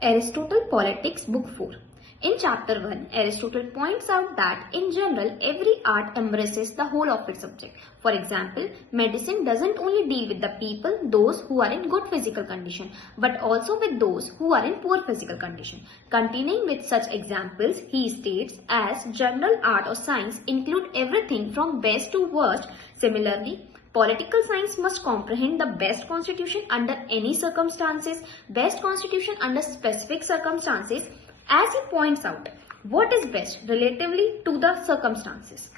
Aristotle Politics Book 4. In chapter 1, Aristotle points out that in general, every art embraces the whole of its subject. For example, medicine doesn't only deal with the people, those who are in good physical condition, but also with those who are in poor physical condition. Continuing with such examples, he states, as general art or science include everything from best to worst. Similarly, political science must comprehend the best constitution under any circumstances, best constitution under specific circumstances. As he points out, what is best relatively to the circumstances?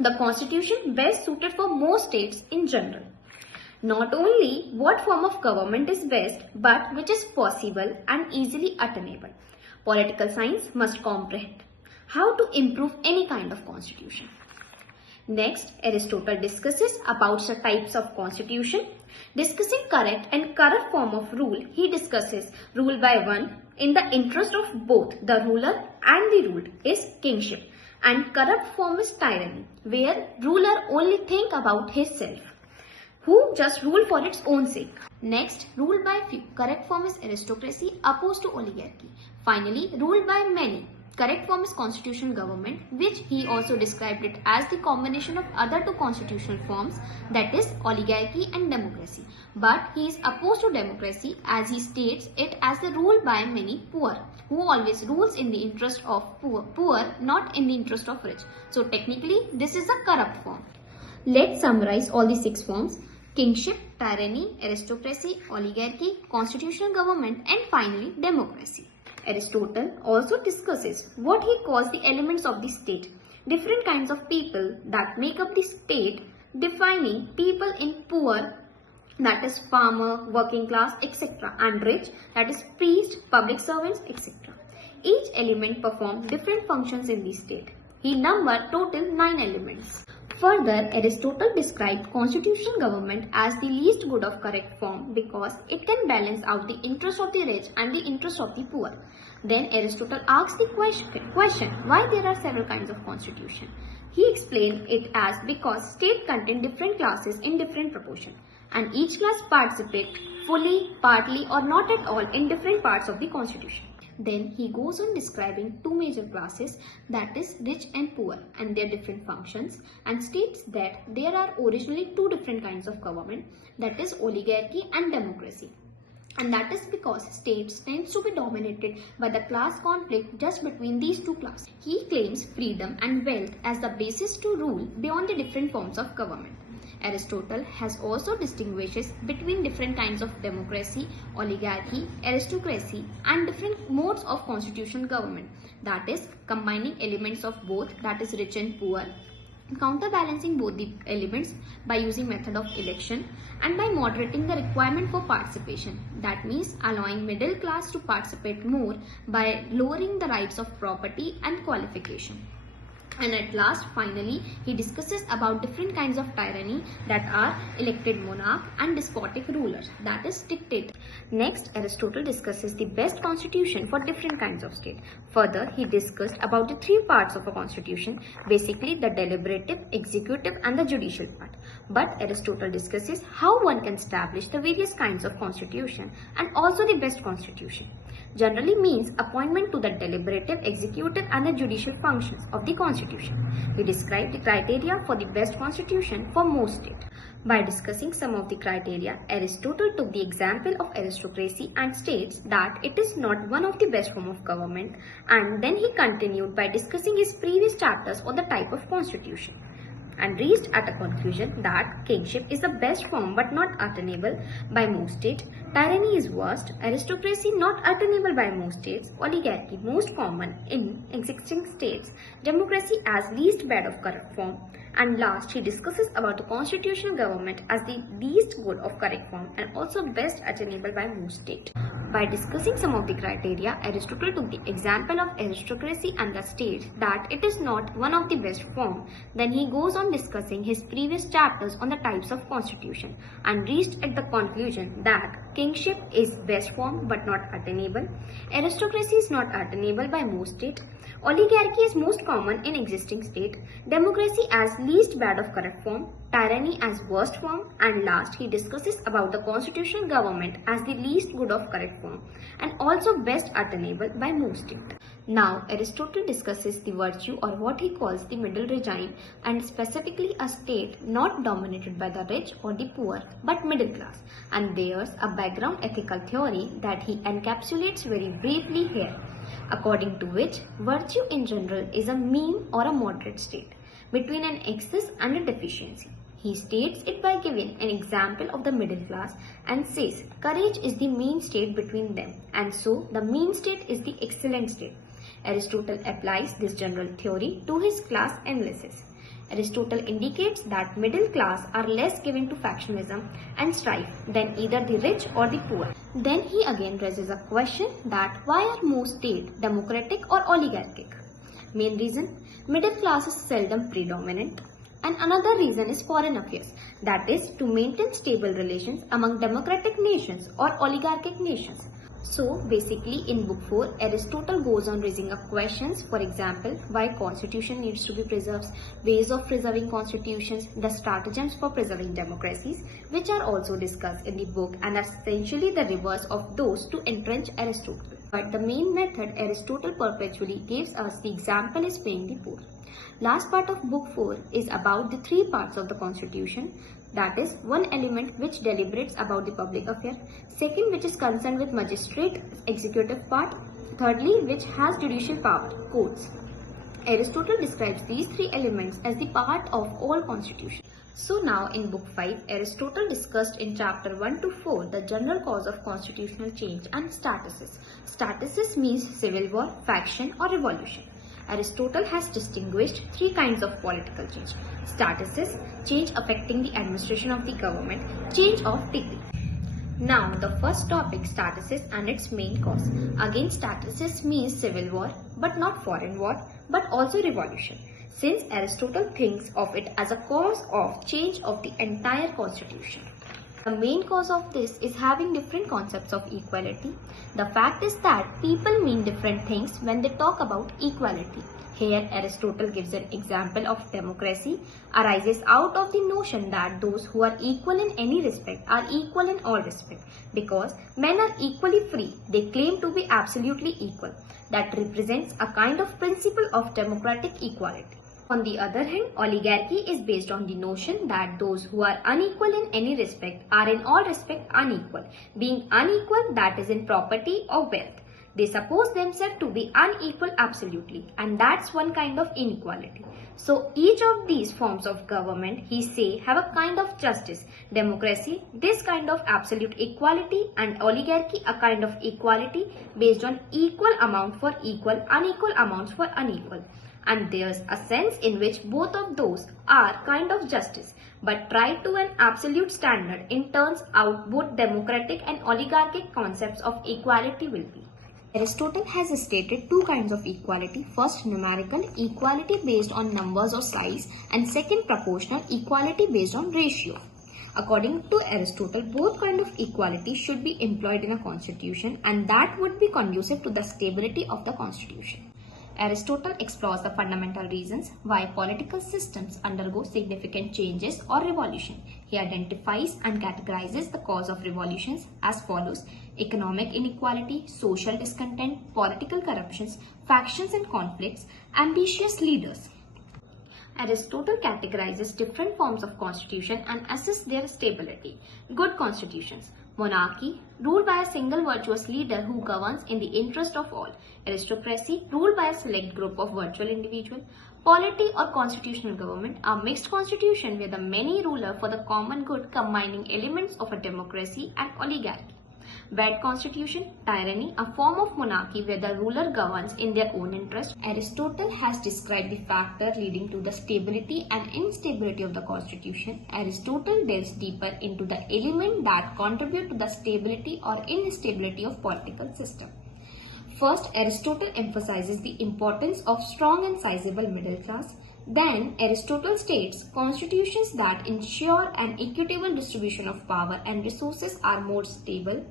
The constitution best suited for most states in general. Not only what form of government is best, but which is possible and easily attainable. Political science must comprehend how to improve any kind of constitution. Next, Aristotle discusses about the types of constitution. Discussing correct and corrupt form of rule, he discusses rule by one in the interest of both the ruler and the ruled is kingship, and corrupt form is tyranny, where ruler only think about himself, who just rule for its own sake. Next, rule by few. Correct form is aristocracy opposed to oligarchy. Finally, rule by many. Correct form is constitutional government, which he also described it as the combination of other two constitutional forms, that is oligarchy and democracy. But he is opposed to democracy as he states it as the rule by many poor, who always rules in the interest of poor, not in the interest of rich. So technically this is a corrupt form. Let's summarize all the 6 forms: kingship, tyranny, aristocracy, oligarchy, constitutional government, and finally democracy. Aristotle also discusses what he calls the elements of the state, different kinds of people that make up the state, defining people in poor, that is farmer, working class, etc., and rich, that is priest, public servants, etc. Each element performs different functions in the state. He numbered total 9 elements. Further, Aristotle described constitutional government as the least good of correct form because it can balance out the interest of the rich and the interest of the poor. Then Aristotle asks the question why there are several kinds of constitution. He explained it as because state contain different classes in different proportion, and each class participates fully, partly, or not at all in different parts of the constitution. Then he goes on describing 2 major classes, that is rich and poor, and their different functions, and states that there are originally 2 different kinds of government, that is oligarchy and democracy. And that is because states tends to be dominated by the class conflict just between these 2 classes. He claims freedom and wealth as the basis to rule beyond the different forms of government. Aristotle has also distinguishes between different kinds of democracy, oligarchy, aristocracy, and different modes of constitutional government, that is combining elements of both, that is rich and poor, counterbalancing both the elements by using method of election, and by moderating the requirement for participation, that means allowing middle class to participate more by lowering the rights of property and qualification. And at last, finally, he discusses about different kinds of tyranny, that are elected monarch and despotic rulers, that is dictator. Next, Aristotle discusses the best constitution for different kinds of state. Further, he discussed about the 3 parts of a constitution, basically the deliberative, executive, and the judicial part. But Aristotle discusses how one can establish the various kinds of constitution and also the best constitution. Generally means appointment to the deliberative, executive, and the judicial functions of the constitution. He described the criteria for the best constitution for most states. By discussing some of the criteria, Aristotle took the example of aristocracy and states that it is not one of the best form of government, and then he continued by discussing his previous chapters on the type of constitution, and reached at a conclusion that kingship is the best form but not attainable by most states, tyranny is worst, aristocracy not attainable by most states, oligarchy most common in existing states, democracy as least bad of correct form, and last he discusses about the constitutional government as the least good of correct form and also best attainable by most states. By discussing some of the criteria, Aristotle took the example of aristocracy and the states that it is not one of the best form. Then he goes on discussing his previous chapters on the types of constitution and reached at the conclusion that kingship is best form but not attainable, aristocracy is not attainable by most states, oligarchy is most common in existing state, democracy as least bad of correct form, tyranny as worst form, and last he discusses about the constitutional government as the least good of correct form and also best attainable by most state. Now Aristotle discusses the virtue or what he calls the middle regime and specifically a state not dominated by the rich or the poor but middle class, and there's a background ethical theory that he encapsulates very briefly here, according to which virtue in general is a mean or a moderate state between an excess and a deficiency. He states it by giving an example of the middle class and says courage is the mean state between them, and so the mean state is the excellent state. Aristotle applies this general theory to his class analysis. Aristotle indicates that middle class are less given to factionalism and strife than either the rich or the poor. Then he again raises a question that why are most states democratic or oligarchic? Main reason, middle class is seldom predominant, and another reason is foreign affairs, that is to maintain stable relations among democratic nations or oligarchic nations. So basically in book 4, Aristotle goes on raising up questions, for example, why constitution needs to be preserved, ways of preserving constitutions, the stratagems for preserving democracies, which are also discussed in the book and are essentially the reverse of those to entrench Aristotle. But the main method Aristotle perpetually gives us the example is paying the poor. Last part of book 4 is about the three parts of the constitution. That is, one element which deliberates about the public affair, second which is concerned with magistrate executive part, thirdly which has judicial power, courts. Aristotle describes these three elements as the part of all constitution. So now in book 5, Aristotle discussed in chapter 1 to 4 the general cause of constitutional change and statuses. Statuses means civil war, faction or revolution. Aristotle has distinguished three kinds of political change. Statuses, change affecting the administration of the government, change of degree. Now the first topic, statuses and its main cause. Again, statuses means civil war but not foreign war but also revolution, since Aristotle thinks of it as a cause of change of the entire constitution. The main cause of this is having different concepts of equality. The fact is that people mean different things when they talk about equality. Here Aristotle gives an example of democracy arises out of the notion that those who are equal in any respect are equal in all respect. Because men are equally free, they claim to be absolutely equal. That represents a kind of principle of democratic equality. On the other hand, oligarchy is based on the notion that those who are unequal in any respect are in all respect unequal. Being unequal, that is in property or wealth. They suppose themselves to be unequal absolutely, and that's one kind of inequality. So each of these forms of government, he say, have a kind of justice. Democracy, this kind of absolute equality, and oligarchy, a kind of equality based on equal amount for equal, unequal amounts for unequal. And there's a sense in which both of those are kind of justice, but tried to an absolute standard, it turns out both democratic and oligarchic concepts of equality will be. Aristotle has stated two kinds of equality. First, numerical equality based on numbers or size, and second, proportional equality based on ratio. According to Aristotle, both kinds of equality should be employed in a constitution, and that would be conducive to the stability of the constitution. Aristotle explores the fundamental reasons why political systems undergo significant changes or revolution. He identifies and categorizes the cause of revolutions as follows: economic inequality, social discontent, political corruptions, factions and conflicts, ambitious leaders. Aristotle categorizes different forms of constitution and assesses their stability. Good constitutions. Monarchy, ruled by a single virtuous leader who governs in the interest of all. Aristocracy, ruled by a select group of virtual individuals. Polity or constitutional government, a mixed constitution where the many ruler for the common good, combining elements of a democracy and oligarchy. Bad constitution, tyranny, a form of monarchy where the ruler governs in their own interest. Aristotle has described the factor leading to the stability and instability of the constitution. Aristotle delves deeper into the element that contribute to the stability or instability of political system. First, Aristotle emphasizes the importance of strong and sizable middle class. Then Aristotle states constitutions that ensure an equitable distribution of power and resources are more stable.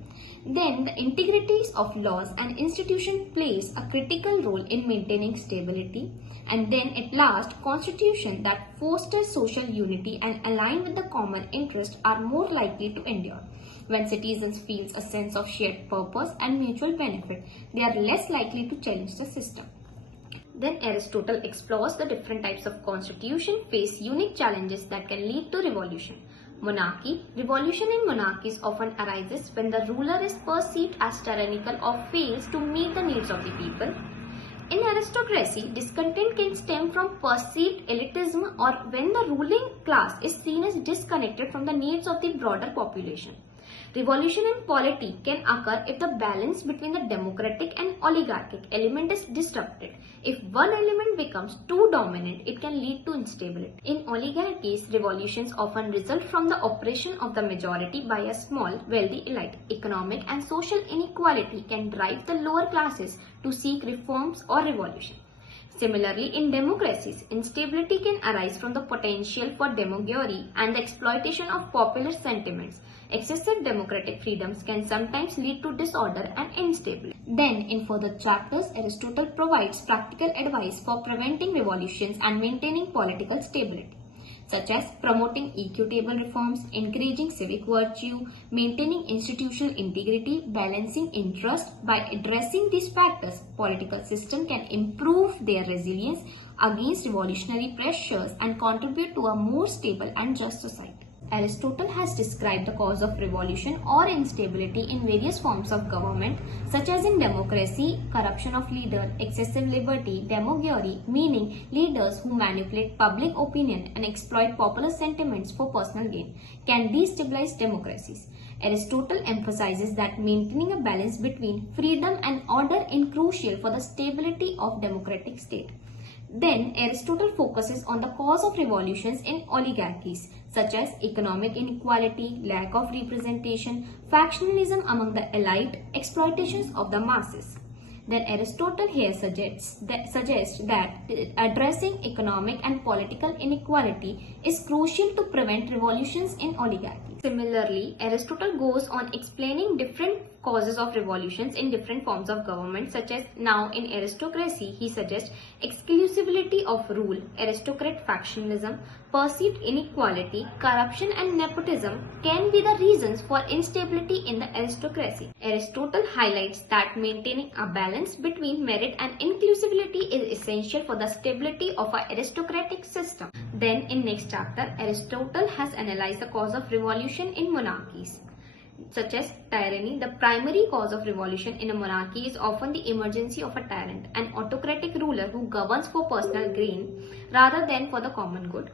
Then the integrities of laws and institutions plays a critical role in maintaining stability. And then at last, constitutions that foster social unity and align with the common interest are more likely to endure. When citizens feel a sense of shared purpose and mutual benefit, they are less likely to challenge the system. Then Aristotle explores the different types of constitution face unique challenges that can lead to revolution. Monarchy. Revolution in monarchies often arises when the ruler is perceived as tyrannical or fails to meet the needs of the people. In aristocracy, discontent can stem from perceived elitism or when the ruling class is seen as disconnected from the needs of the broader population. Revolution in polity can occur if the balance between the democratic and oligarchic element is disrupted. If one element becomes too dominant, it can lead to instability. In oligarchies, revolutions often result from the oppression of the majority by a small, wealthy elite. Economic and social inequality can drive the lower classes to seek reforms or revolution. Similarly, in democracies, instability can arise from the potential for demagoguery and the exploitation of popular sentiments. Excessive democratic freedoms can sometimes lead to disorder and instability. Then, in further chapters, Aristotle provides practical advice for preventing revolutions and maintaining political stability, such as promoting equitable reforms, encouraging civic virtue, maintaining institutional integrity, balancing interest. By addressing these factors, political system can improve their resilience against revolutionary pressures and contribute to a more stable and just society. Aristotle has described the cause of revolution or instability in various forms of government, such as in democracy, corruption of leader, excessive liberty, demagoguery, meaning leaders who manipulate public opinion and exploit popular sentiments for personal gain, can destabilize democracies. Aristotle emphasizes that maintaining a balance between freedom and order is crucial for the stability of democratic state. Then Aristotle focuses on the cause of revolutions in oligarchies, such as economic inequality, lack of representation, factionalism among the elite, exploitations of the masses. Then Aristotle here suggests that addressing economic and political inequality is crucial to prevent revolutions in oligarchies. Similarly, Aristotle goes on explaining different causes of revolutions in different forms of government, such as now in aristocracy, he suggests exclusivity of rule, aristocrat factionalism, perceived inequality, corruption and nepotism can be the reasons for instability in the aristocracy. Aristotle highlights that maintaining a balance between merit and inclusivity is essential for the stability of an aristocratic system. Then in next chapter, Aristotle has analyzed the cause of revolution in monarchies, such as tyranny. The primary cause of revolution in a monarchy is often the emergency of a tyrant, an autocratic ruler who governs for personal gain rather than for the common good.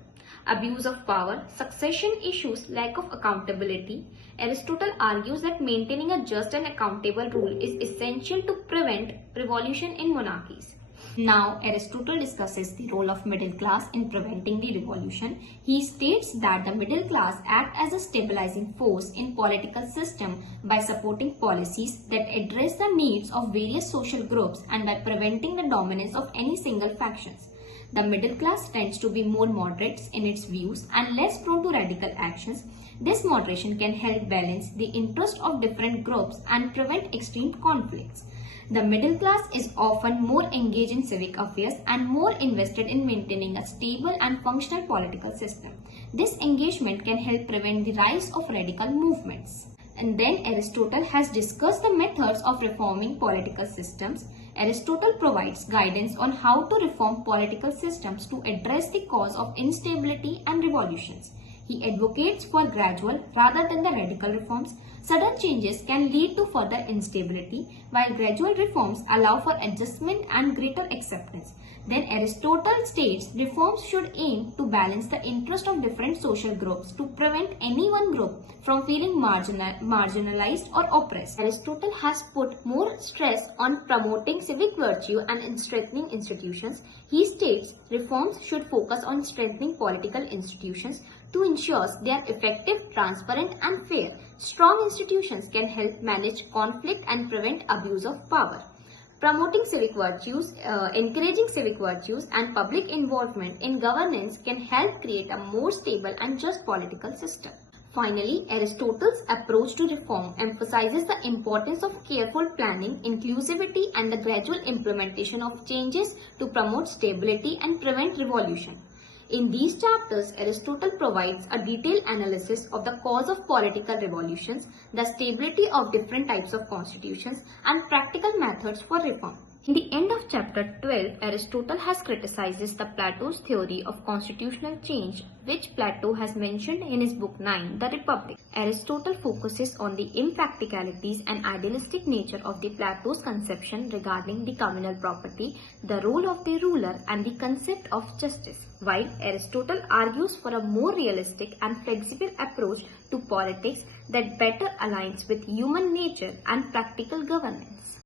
Abuse of power, succession issues, lack of accountability. Aristotle argues that maintaining a just and accountable rule is essential to prevent revolution in monarchies. Now, Aristotle discusses the role of middle class in preventing the revolution. He states that the middle class act as a stabilizing force in political system by supporting policies that address the needs of various social groups and by preventing the dominance of any single factions. The middle class tends to be more moderate in its views and less prone to radical actions. This moderation can help balance the interest of different groups and prevent extreme conflicts. The middle class is often more engaged in civic affairs and more invested in maintaining a stable and functional political system. This engagement can help prevent the rise of radical movements. And then Aristotle has discussed the methods of reforming political systems. Aristotle provides guidance on how to reform political systems to address the cause of instability and revolutions. He advocates for gradual rather than the radical reforms. Sudden changes can lead to further instability, while gradual reforms allow for adjustment and greater acceptance. Then Aristotle states reforms should aim to balance the interest of different social groups to prevent any one group from feeling marginalized or oppressed. Aristotle has put more stress on promoting civic virtue and strengthening institutions. He states reforms should focus on strengthening political institutions to ensure they are effective, transparent and fair. Strong institutions can help manage conflict and prevent abuse of power. Promoting civic virtues, encouraging civic virtues and public involvement in governance can help create a more stable and just political system. Finally, Aristotle's approach to reform emphasizes the importance of careful planning, inclusivity, and the gradual implementation of changes to promote stability and prevent revolution. In these chapters, Aristotle provides a detailed analysis of the cause of political revolutions, the stability of different types of constitutions, and practical methods for reform. In the end of chapter 12, Aristotle has criticized the Plato's theory of constitutional change, which Plato has mentioned in his book 9, The Republic. Aristotle focuses on the impracticalities and idealistic nature of the Plato's conception regarding the communal property, the role of the ruler, and the concept of justice, while Aristotle argues for a more realistic and flexible approach to politics that better aligns with human nature and practical governance.